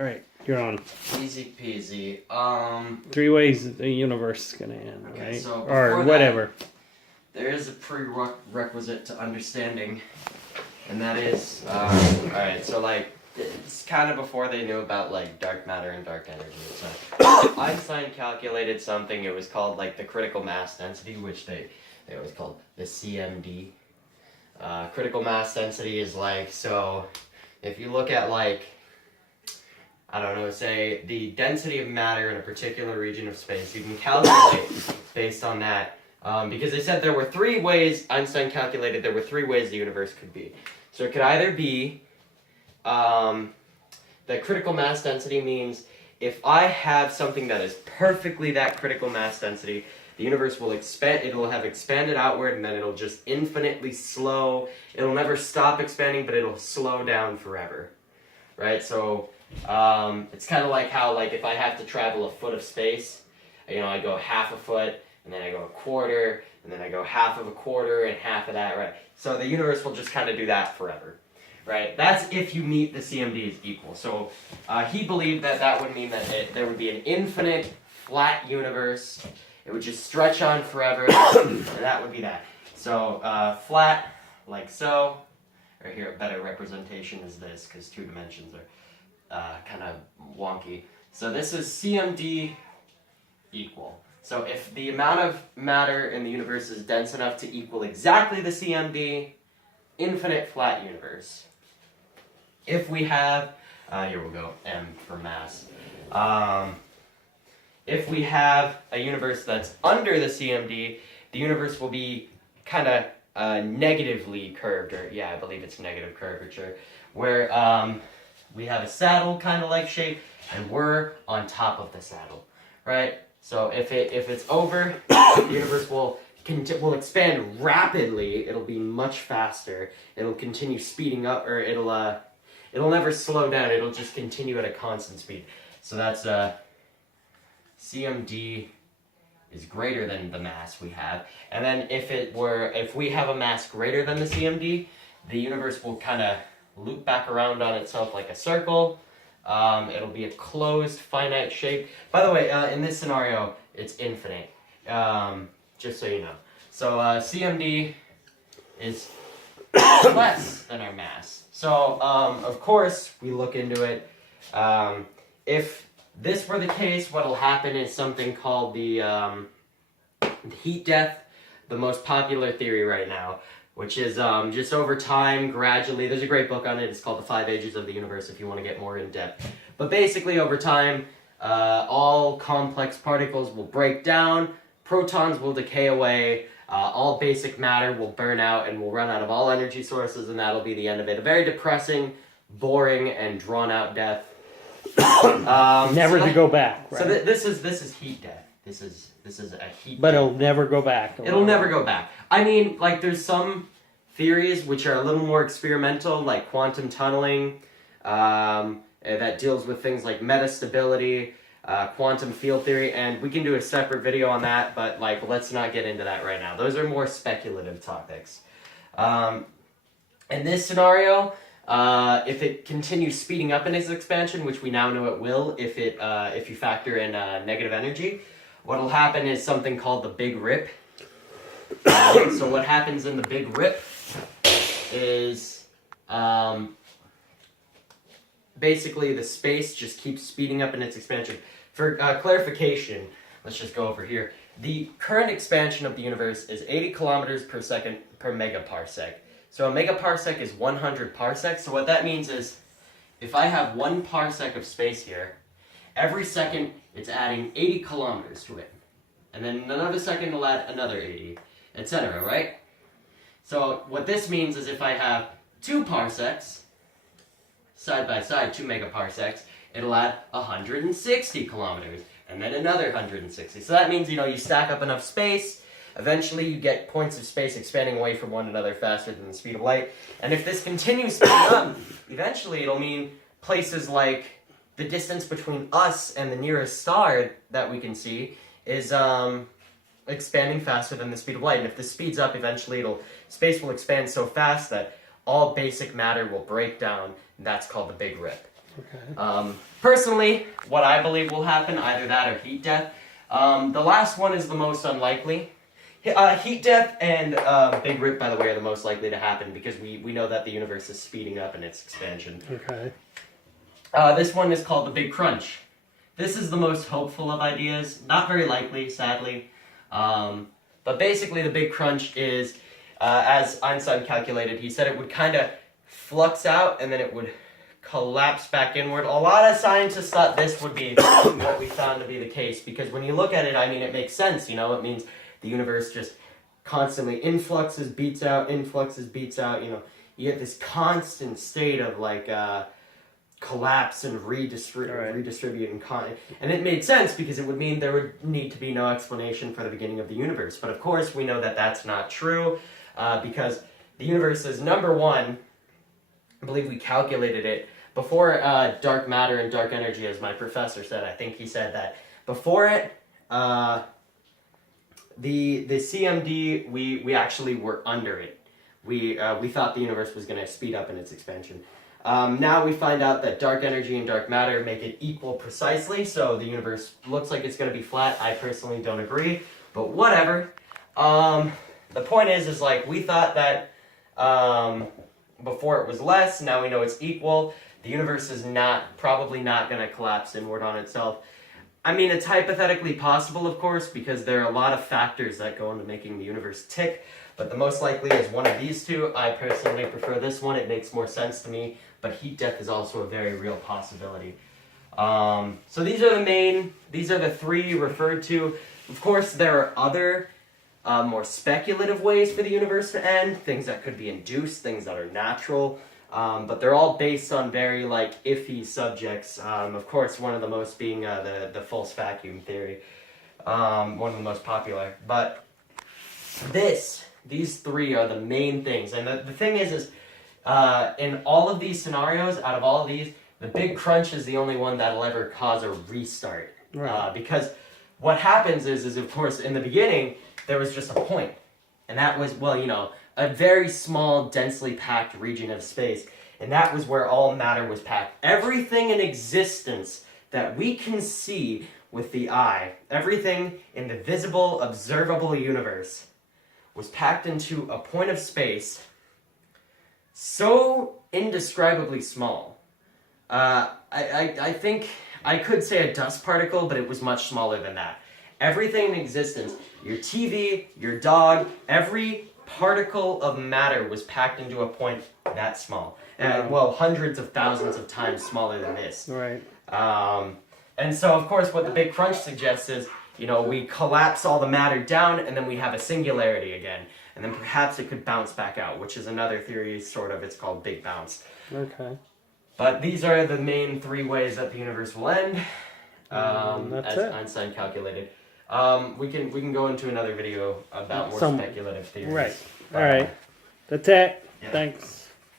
All right, you're on. Easy peasy. 3 ways the universe is gonna end, Okay, right? so Or before whatever. there is a prerequisite to understanding, and that is, alright, so like, it's kind of before they knew about like dark matter and dark energy. So Einstein calculated something, it was called like the critical mass density, which they always called the CMD. Critical mass density is like, so if you look at like, I don't know, say the density of matter in a particular region of space, you can calculate based on that. Because they said there were 3 ways, Einstein calculated there were 3 ways the universe could be. So it could either be, the critical mass density means if I have something that is perfectly that critical mass density, the universe will expand, it will have expanded outward, and then it'll just infinitely slow. It'll never stop expanding, but it'll slow down forever, right? So it's kind of like how, like, if I have to travel a foot of space, you know, I go half a foot, and then I go a quarter, and then I go half of a quarter, and half of that, right? So the universe will just kind of do that forever, right? That's if you meet the CMD is equal. So he believed that that would mean that there would be an infinite flat universe. It would just stretch on forever, and that would be that. So flat, like so, or here a better representation is this, because 2 dimensions are kind of wonky. So this is CMD equal. So if the amount of matter in the universe is dense enough to equal exactly the CMD, infinite flat universe. If we have, here we'll go, M for mass. If we have a universe that's under the CMD, the universe will be kind of negatively curved, or yeah, I believe it's negative curvature, where we have a saddle kind of like shape, and we're on top of the saddle, right? So if it's over, the universe will expand rapidly. It'll be much faster. It'll continue speeding up, or it'll never slow down. It'll just continue at a constant speed. So that's CMD is greater than the mass we have. And then if we have a mass greater than the CMD, the universe will kind of loop back around on itself like a circle. It'll be a closed, finite shape. By the way, in this scenario, it's infinite, just so you know. So CMD is less than our mass. So, of course, we look into it. If this were the case, what will happen is something called the heat death, the most popular theory right now, which is just over time, gradually, there's a great book on it, it's called The 5 Ages of the Universe if you want to get more in depth. But basically, over time, all complex particles will break down, protons will decay away, all basic matter will burn out, and we'll run out of all energy sources, and that'll be the end of it. A very depressing, boring, and drawn-out death. Never to go back, right? So this is heat death. This is a heat But death. it'll never go back. It'll never go back. I mean, like, there's some theories which are a little more experimental, like quantum tunneling, that deals with things like metastability, quantum field theory, and we can do a separate video on that, but, like, let's not get into that right now. Those are more speculative topics. In this scenario, if it continues speeding up in its expansion, which we now know it will if you factor in negative energy, what will happen is something called the Big Rip. So what happens in the Big Rip is basically the space just keeps speeding up in its expansion. For clarification, let's just go over here. The current expansion of the universe is 80 kilometers per second per megaparsec. So a megaparsec is 100 parsecs. So what that means is, if I have 1 parsec of space here, every second it's adding 80 kilometers to it. And then another second it'll add another 80, etc., right? So what this means is if I have 2 parsecs, side by side, 2 megaparsecs, it'll add 160 kilometers, and then another 160. So that means, you know, you stack up enough space, eventually you get points of space expanding away from one another faster than the speed of light. And if this continues speeding up, eventually it'll mean places like the distance between us and the nearest star that we can see is expanding faster than the speed of light. And if this speeds up, eventually space will expand so fast that all basic matter will break down, and that's called the Big Rip. Personally, what I believe will happen, either that or heat death. The last one is the most unlikely. Heat death and Big Rip, by the way, are the most likely to happen because we know that the universe is speeding up in its expansion. Okay. This one is called the Big Crunch. This is the most hopeful of ideas. Not very likely, sadly. But basically, the Big Crunch is, as Einstein calculated, he said it would kind of flux out and then it would collapse back inward. A lot of scientists thought this would be what we found to be the case because when you look at it, I mean, it makes sense, you know? It means the universe just constantly influxes, beats out, you know? You get this constant state of, like, collapse and redistribute and it made sense because it would mean there would need to be no explanation for the beginning of the universe. But of course, we know that that's not true because the universe is, number one, I believe we calculated it, before dark matter and dark energy, as my professor said, I think he said that before it, the CMD, we actually were under it. We thought the universe was going to speed up in its expansion. Now we find out that dark energy and dark matter make it equal precisely, so the universe looks like it's going to be flat. I personally don't agree, but whatever. The point is like, we thought that before it was less, now we know it's equal. The universe is probably not going to collapse inward on itself. I mean, it's hypothetically possible, of course, because there are a lot of factors that go into making the universe tick, but the most likely is one of these two. I personally prefer this one. It makes more sense to me, but heat death is also a very real possibility. So these are the three referred to. Of course, there are other more speculative ways for the universe to end, things that could be induced, things that are natural, but they're all based on very iffy subjects. Of course, one of the most being the false vacuum theory, one of the most popular. But these three are the main things, and the thing is in all of these scenarios, out of all of these, the Big Crunch is the only one that'll ever cause a restart, because what happens is of course in the beginning there was just a point, and that was, well, you know, a very small, densely packed region of space, and that was where all matter was packed. Everything in existence that we can see with the eye, everything in the visible, observable universe, was packed into a point of space so indescribably small. I think I could say a dust particle, but it was much smaller than that. Everything in existence, your TV, your dog, every particle of matter was packed into a point that small. Well, hundreds of thousands of times smaller than this. Right. And so, of course, what the Big Crunch suggests is, you know, we collapse all the matter down, and then we have a singularity again. And then perhaps it could bounce back out, which is another theory, sort of. It's called Big Bounce. Okay. But these are the main three ways that the universe will end, that's as it. Einstein calculated. We can go into another video about more speculative theories. Right. All right. That's it. Yeah. Thanks.